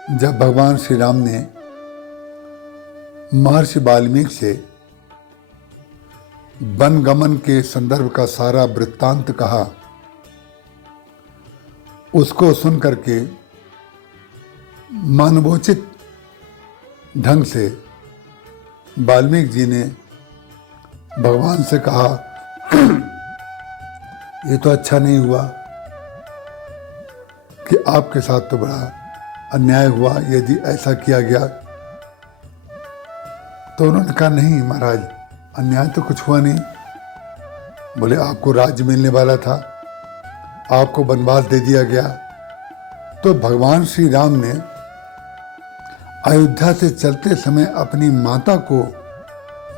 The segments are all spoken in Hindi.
जब भगवान श्री राम ने महर्षि वाल्मीकि से वनगमन के संदर्भ का सारा वृत्तांत कहा, उसको सुन करके मानवोचित ढंग से वाल्मीकि जी ने भगवान से कहा, ये तो अच्छा नहीं हुआ कि आपके साथ तो बड़ा अन्याय हुआ यदि ऐसा किया गया। तो उन्होंने कहा, नहीं महाराज, अन्याय तो कुछ हुआ नहीं। बोले, आपको राज्य मिलने वाला था, आपको वनवास दे दिया गया। तो भगवान श्री राम ने अयोध्या से चलते समय अपनी माता को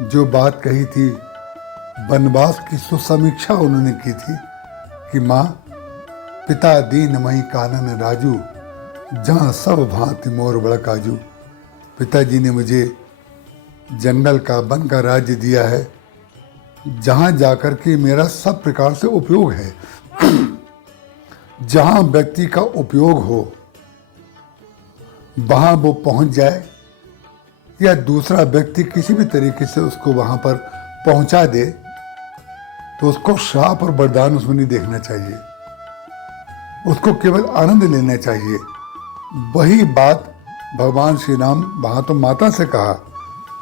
जो बात कही थी, वनवास की सुसमीक्षा उन्होंने की थी कि माँ, पिता दीन मई कानन राजू, जहाँ सब भांति मोर बड़ काजू। पिताजी ने मुझे जंगल का, वन का राज्य दिया है, जहाँ जाकर के मेरा सब प्रकार से उपयोग है। जहाँ व्यक्ति का उपयोग हो वहाँ वो पहुँच जाए, या दूसरा व्यक्ति किसी भी तरीके से उसको वहाँ पर पहुँचा दे, तो उसको श्राप और वरदान उसमें नहीं देखना चाहिए, उसको केवल आनंद लेना चाहिए। वही बात भगवान श्री राम वहाँ तो माता से कहा,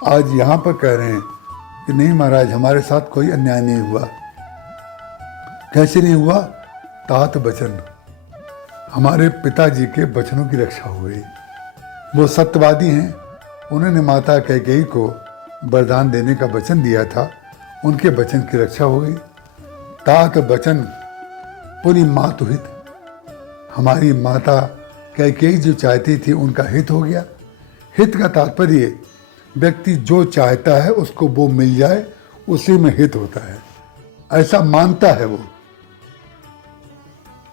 आज यहाँ पर कह रहे हैं कि नहीं महाराज, हमारे साथ कोई अन्याय नहीं हुआ। कैसे नहीं हुआ? तात वचन, हमारे पिताजी के वचनों की रक्षा हो गई। वो सत्यवादी हैं, उन्होंने माता कैकेयी को वरदान देने का वचन दिया था, उनके वचन की रक्षा हो गई। तात वचन पुनि मातु हित, हमारी माता कैकेयी जो चाहती थी उनका हित हो गया। हित का तात्पर्य व्यक्ति जो चाहता है उसको वो मिल जाए, उसी में हित होता है। ऐसा मानता है वो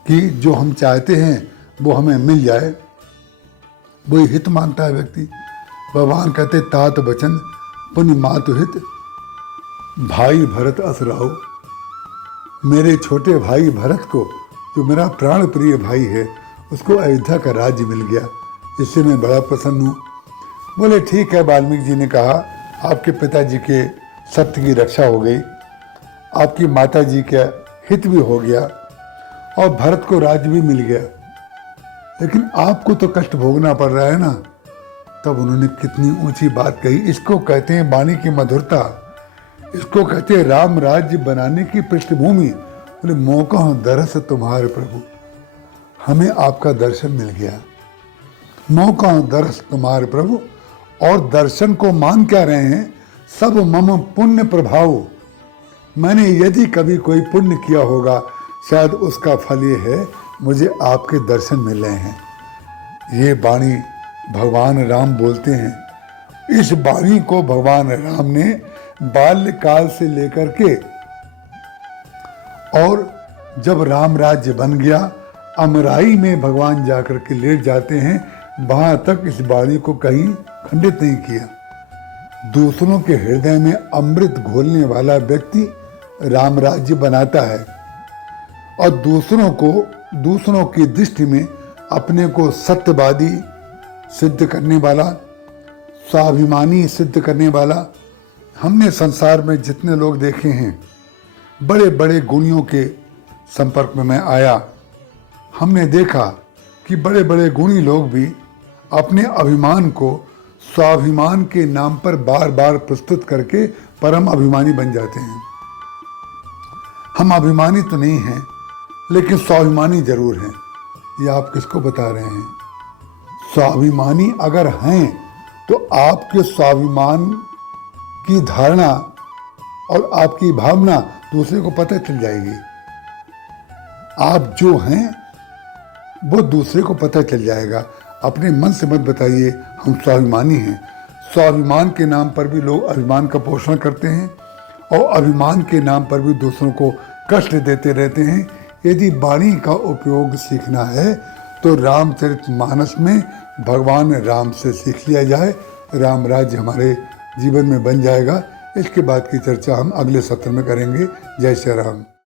कि जो हम चाहते हैं वो हमें मिल जाए, वही हित मानता है व्यक्ति। भगवान कहते, तात वचन पुनि मातु हित, भाई भरत अस राहु, मेरे छोटे भाई भरत को, जो मेरा प्राण प्रिय भाई है, उसको अयोध्या का राज्य मिल गया, इससे मैं बड़ा प्रसन्न हूँ। बोले, ठीक है। वाल्मीकि जी ने कहा, आपके पिताजी के सत्य की रक्षा हो गई, आपकी माता जी का हित भी हो गया, और भरत को राज्य भी मिल गया, लेकिन आपको तो कष्ट भोगना पड़ रहा है ना। तब उन्होंने कितनी ऊंची बात कही। इसको कहते हैं वाणी की मधुरता, इसको कहते हैं राम राज्य बनाने की पृष्ठभूमि। बोले, मौका हो दरस तुम्हारे प्रभु, हमें आपका दर्शन मिल गया। मौका हो दरस तुम्हारे प्रभु, और दर्शन को मान क्या रहे हैं? सब मम पुण्य प्रभाव, मैंने यदि कभी कोई पुण्य किया होगा, शायद उसका फल ये है, मुझे आपके दर्शन मिल रहे हैं। ये वाणी भगवान राम बोलते हैं। इस वाणी को भगवान राम ने बाल्यकाल से लेकर के, और जब राम राज्य बन गया, अमराई में भगवान जाकर के लेट जाते हैं, वहां तक इस वाणी को कहीं खंडित नहीं किया। दूसरों के हृदय में अमृत घोलने वाला व्यक्ति राम राज्य बनाता है, और दूसरों की दृष्टि में अपने को सत्यवादी सिद्ध करने वाला, स्वाभिमानी सिद्ध करने वाला। हमने संसार में जितने लोग देखे हैं, बड़े बड़े गुणियों के संपर्क में मैं आया, हमने देखा कि बड़े बड़े गुणी लोग भी अपने अभिमान को स्वाभिमान के नाम पर बार बार प्रस्तुत करके परम अभिमानी बन जाते हैं। हम अभिमानी तो नहीं हैं, लेकिन स्वाभिमानी जरूर हैं। ये आप किसको बता रहे हैं? स्वाभिमानी अगर हैं तो आपके स्वाभिमान की धारणा और आपकी भावना दूसरे को पता चल जाएगी। आप जो हैं वो दूसरे को पता चल जाएगा। अपने मन से मत बताइए हम स्वाभिमानी हैं। स्वाभिमान के नाम पर भी लोग अभिमान का पोषण करते हैं, और अभिमान के नाम पर भी दूसरों को कष्ट देते रहते हैं। यदि वाणी का उपयोग सीखना है तो रामचरितमानस में भगवान राम से सीख लिया जाए, राम राज्य हमारे जीवन में बन जाएगा। इसके बाद की चर्चा हम अगले सत्र में करेंगे। जय श्री राम।